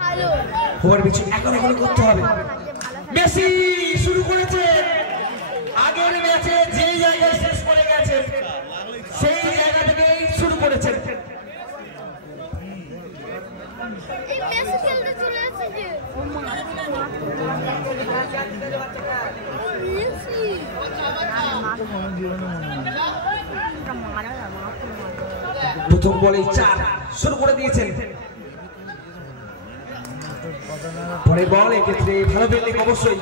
Over পিছু এখন করতে হবে। মেসি শুরু করেছে, আগের ম্যাচে যে জায়গায় শেষ করে গেছে সেই জায়গা থেকেই শুরু করেছে। প্রথম বলে 4 শুরু করে দিয়েছেন। পরে বল এক্ষেত্রে ভালো ফিল্ডিং অবশ্যই।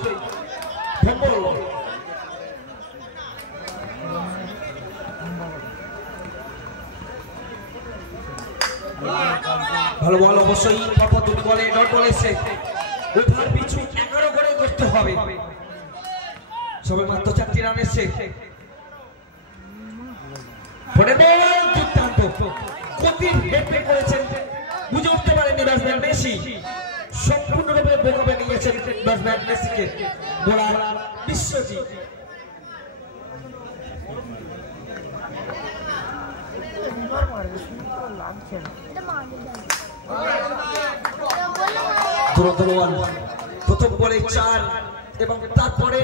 ভালো বল অবশ্যই। দুটি বলে ডট বল এসে ওভার পিছু 11 করে করতে হবে। সবে মাত্র 4টি রান এসছে। পরে বল দুর্দান্ত গতি হেডে করেছেন, বুঝে উঠতে পারেনি ব্যাটসম্যান মেসি। সম্পূর্ণরূপে বেকবে নিয়েছেন ব্যাটসম্যান মেসিকে। বোলার বিশ্বজিৎ। প্রথম বলে 4 এবং তারপরে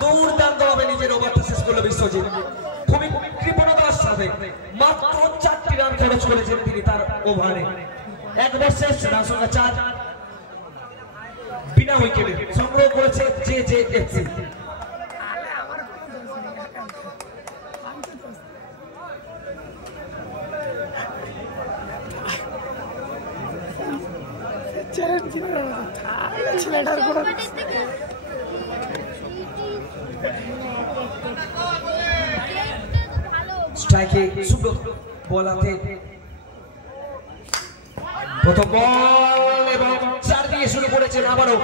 দুর্দান্ত ভাবে নিজের ওভারটা শেষ করলো বিশ্বজিৎ। খুবই কৃপণতার সাথে মাত্র 4টি রান খরচ করেছেন তিনি তার ওভারে। একবার শেষ রান সংখ্যা 4 বিনা উইকেটে সংগ্রহ করেছে জেজেএফসি। স্ট্রাইকে সুন্দর বল হাতে। প্রথম বল এবং 4 দিয়ে শুরু করেছেন আবারও।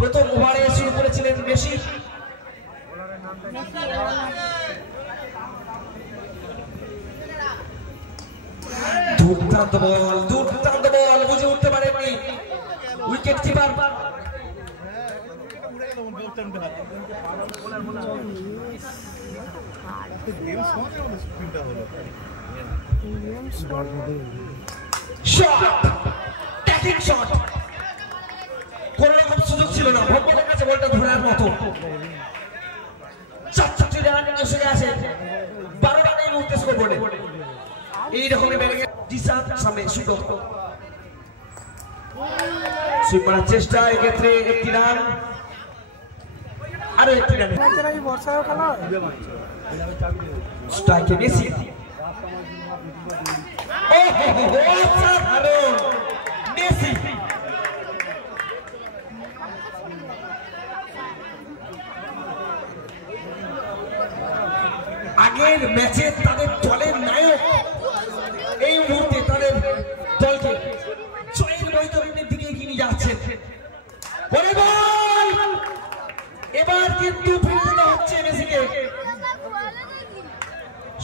প্রথম ওভারে শুরু করেছিলেন মেসি। দুর্দান্ত বল বুঝে উঠতে পারেননি উইকেট কিপার। কোন রকম সুযোগ ছিল না ভক্তের কাছে বলটা ধরার মতো। 4টি রান এসে গেছে 12 রানে এই মুহূর্তে স্কোরবোর্ডে। এইরকমই ব্যাটিং দিশা সামনে সুযোগ সুইপ করার চেষ্টা, এক্ষেত্রে 1টি রান আরো 1টি রান। স্ট্রাইকে মেসি। মেসি আগের ম্যাচে তাদের দলের নায়ক এই মুহূর্তে তাদের দলকে জয়ের বৈতরণের দিকে এগিয়ে নিয়ে যাচ্ছেন। এবার কিন্তু ফিরে হচ্ছে মেসিকে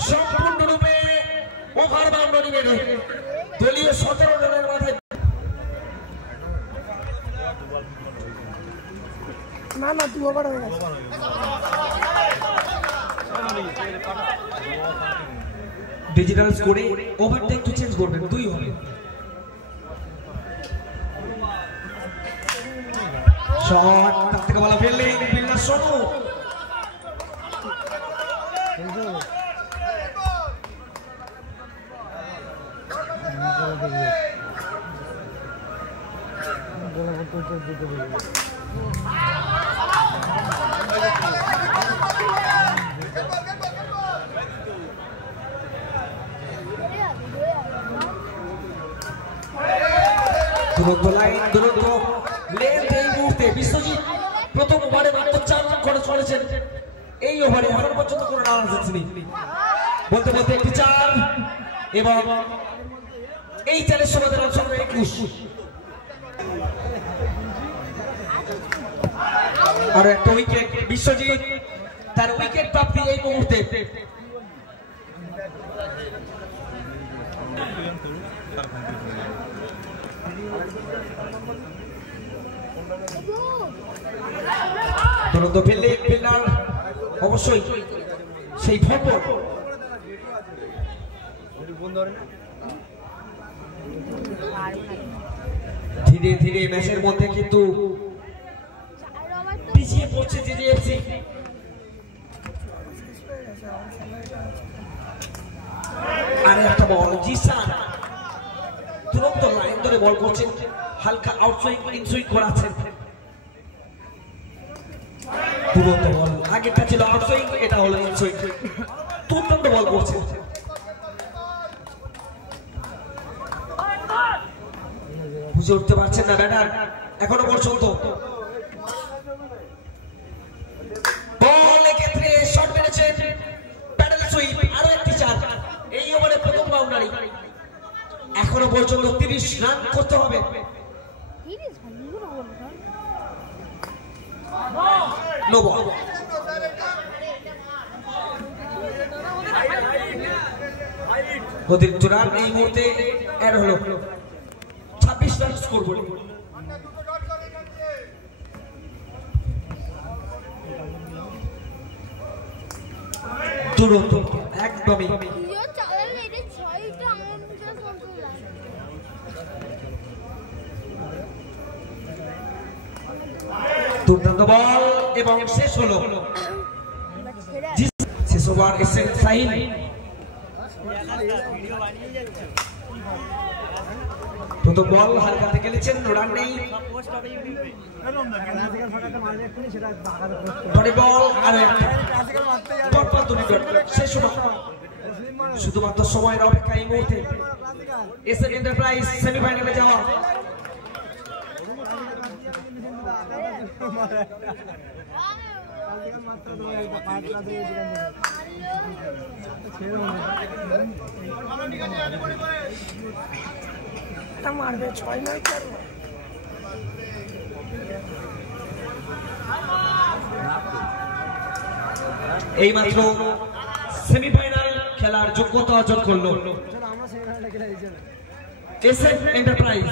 সম্পূর্ণরূপে ওভার বাউন্ডারি মেরে দলীয় 17 রানের মাথায়। না 2 ওভার হয়ে গেছে। ডিজিটাল স্কোরে ওভারটা একটু চেঞ্জ করবেন, 2 হবে। শট তার থেকে ভালো ফিল্ডিং, ফিল্ডার সোনু। বিশ্বজিৎ প্রথম ওভারে মাত্র 4 রান খরচ করেছেন। এই ওভারে এখন পর্যন্ত কোনো রান আসেনি। বলতে বলতে 1টি 4 এবং এই 4-এর সময় রান সংখ্যা 21। আর একটা উইকেট বিশ্বজিৎ, তার উইকেট প্রাপ্তি এই মুহূর্তে। দুরন্ত ফিল্ডার অবশ্যই সেই ফটো ধীরে ধীরে ম্যাচের মধ্যে কিন্তু পিছিয়ে পড়ছে জিডিএফসি। আর একটা বল জিসান তুরন্ত লাইন ধরে বল করছেন, হালকা আউটসুইং ইনসুইং করাচ্ছেন। তুরন্ত বল, আগেরটা ছিল আউটসুইং, এটা হলো ইনসুইং। তুরন্ত বল করছে। বুঝে উঠতে পারছেন না ব্যাটার এখনো পর্যন্ত। বল এক্ষেত্রে শট মেরেছেন, প্যাডেল সুইপ, আরো একটি চার। এই ওভারে প্রথম বাউন্ডারি। এখনো পর্যন্ত 30 রান করতে হবে। No ball. অতিরিক্ত রান এই মুহূর্তে এর হলো 26 রান স্কোর বলে। দুরন্ত একদমই দুর্দান্ত বল এবং শেষ হলো। শেষ ওভার এসেন সাইন। প্রথম বল হালকাতে খেলেছেন, রান নেই। বল আর শেষ ওভার। শুধুমাত্র সময়ের অপেক্ষা এই মুহূর্তে। এসএন এন্টারপ্রাইজ সেমিফাইনালে যাওয়া। মারবে 6 নয় 4। এইমাত্র সেমিফাইনাল খেলার যোগ্যতা অর্জন করলো এসএন এন্টারপ্রাইজ।